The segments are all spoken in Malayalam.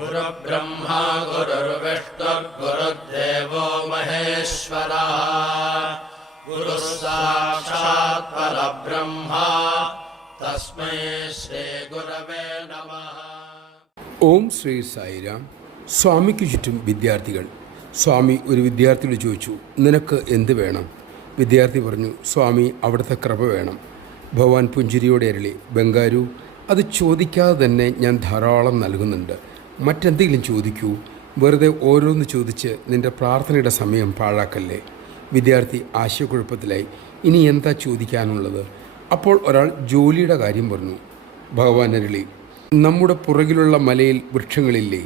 गुरुब्रह्मा गुरुर्विष्णुर्गुरुर्देवो महेश्वरः। गुरुः साक्षात् परब्रह्मा तस्मै श्रीगुरवे नमः। ഓം ശ്രീ സായിരാം. സ്വാമിക്ക് ചുറ്റും വിദ്യാർത്ഥികൾ. സ്വാമി ഒരു വിദ്യാർത്ഥിയോട് ചോദിച്ചു നിനക്ക് എന്ത് വേണം? വിദ്യാർത്ഥി പറഞ്ഞു സ്വാമി അവിടുത്തെ കൃപ വേണം. ഭഗവാൻ പുഞ്ചിരിയോടെ അരളി ബംഗാരു അത് ചോദിക്കാതെ തന്നെ ഞാൻ ധാരാളം നൽകുന്നുണ്ട്. മറ്റെന്തെങ്കിലും ചോദിക്കൂ. വെറുതെ ഓരോന്ന് ചോദിച്ച് നിന്റെ പ്രാർത്ഥനയുടെ സമയം പാഴാക്കല്ലേ? വിദ്യാർത്ഥി ആശയക്കുഴപ്പത്തിലായി. ഇനി എന്താ ചോദിക്കാനുള്ളത്? അപ്പോൾ ഒരാൾ ജോലിയുടെ കാര്യം പറഞ്ഞു. ഭഗവാൻ അരുളി നമ്മുടെ പുറകിലുള്ള മലയിൽ വൃക്ഷങ്ങളില്ലേ?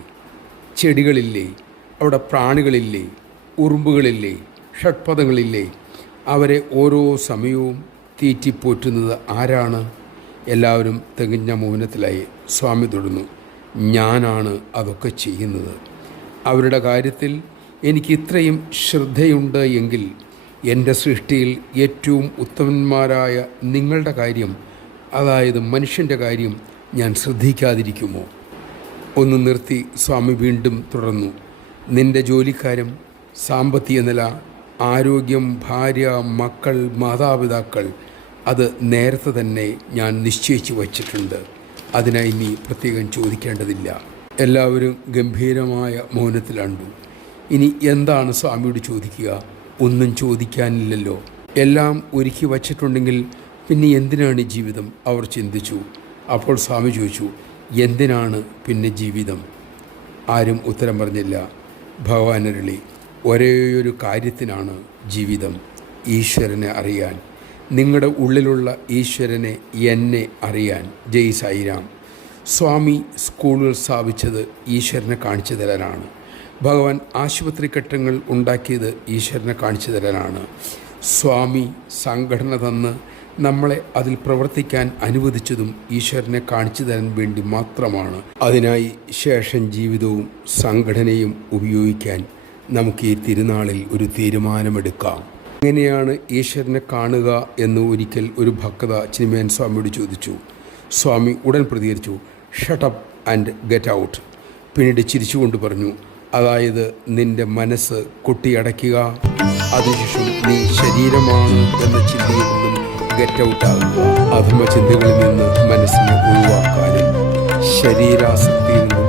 ചെടികളില്ലേ? അവിടെ പ്രാണികളില്ലേ? ഉറുമ്പുകളില്ലേ? ഷഡ്പഥങ്ങളില്ലേ അവരെ ഓരോ സമയവും തീറ്റിപ്പോറ്റുന്നത് ആരാണ്? എല്ലാവരും തികഞ്ഞ മൗനത്തിലായി സ്വാമി തൊടുന്നു ഞാനാണ് അതൊക്കെ ചെയ്യുന്നത്. അവരുടെ കാര്യത്തിൽ എനിക്ക് ഇത്രയും ശ്രദ്ധയുണ്ട് എങ്കിൽ എന്റെ സൃഷ്ടിയിൽ ഏറ്റവും ഉത്തമന്മാരായ നിങ്ങളുടെ കാര്യം അതായത് മനുഷ്യന്റെ കാര്യം ഞാൻ ശ്രദ്ധിക്കാതിരിക്കുമോ? ഒന്ന് നിർത്തി സ്വാമി വീണ്ടും തുടർന്നു. നിന്റെ ജോലിക്കാരും സാമ്പത്തിക നില ആരോഗ്യം ഭാര്യ മക്കൾ മാതാപിതാക്കൾ അത് നേരത്തെ തന്നെ ഞാൻ നിശ്ചയിച്ചു വച്ചിട്ടുണ്ട്. അതിനായി നീ പ്രത്യേകം ചോദിക്കേണ്ടതില്ല. എല്ലാവരും ഗംഭീരമായ മൗനത്തിലാണ്ടു ഇനി എന്താണ് സ്വാമിയോട് ചോദിക്കുക? ഒന്നും ചോദിക്കാനില്ലല്ലോ. എല്ലാം ഒരുക്കി വച്ചിട്ടുണ്ടെങ്കിൽ പിന്നെ എന്തിനാണ് ജീവിതം? അവർ ചിന്തിച്ചു. അപ്പോൾ സ്വാമി ചോദിച്ചു എന്തിനാണ് പിന്നെ ജീവിതം? ആരും ഉത്തരം പറഞ്ഞില്ല. ഭഗവാൻ അരുളി ഒരേയൊരു കാര്യത്തിനാണ് ജീവിതം ഈശ്വരനെ അറിയാൻ. നിങ്ങളുടെ ഉള്ളിലുള്ള ഈശ്വരനെ എന്നെ അറിയാൻ. ജയ് സായിരാം. സ്വാമി സ്കൂളുകൾ സ്ഥാപിച്ചത് ഈശ്വരനെ കാണിച്ചു തരാനാണ് ഭഗവാൻ ആശുപത്രി കെട്ടങ്ങൾ ഉണ്ടാക്കിയത് ഈശ്വരനെ കാണിച്ചു തരാനാണ് സ്വാമി സംഘടന തന്ന് നമ്മളെ അതിൽ പ്രവർത്തിക്കാൻ അനുവദിച്ചതും ഈശ്വരനെ കാണിച്ചു തരാൻ വേണ്ടി മാത്രമാണ്. അതിനായി ശേഷം ജീവിതവും സംഘടനയും ഉപയോഗിക്കാൻ നമുക്ക് ഈ തിരുനാളിൽ ഒരു തീരുമാനമെടുക്കാം. എങ്ങനെയാണ് ഈശ്വരനെ കാണുക എന്ന് ഒരിക്കൽ ഒരു ഭക്ത ചിനിമേൻ സ്വാമിയോട് ചോദിച്ചു. സ്വാമി ഉടൻ പ്രതികരിച്ചു ഷട്ടപ്പ് ആൻഡ് ഗെറ്റ് ഔട്ട് പിന്നീട് ചിരിച്ചുകൊണ്ട് പറഞ്ഞു അതായത് നിന്റെ മനസ്സ് കൊട്ടിയടയ്ക്കുക അതിനുശേഷം നീ ശരീരമാണ് എന്ന ചിന്തയിൽ നിന്നും ഗെറ്റ് ഔട്ട് ആകുക അധമ ചിന്തകളിൽ നിന്ന് മനസ്സിനെ ഒഴിവാക്കാനും ശരീരാസക്തിയിൽ നിന്നും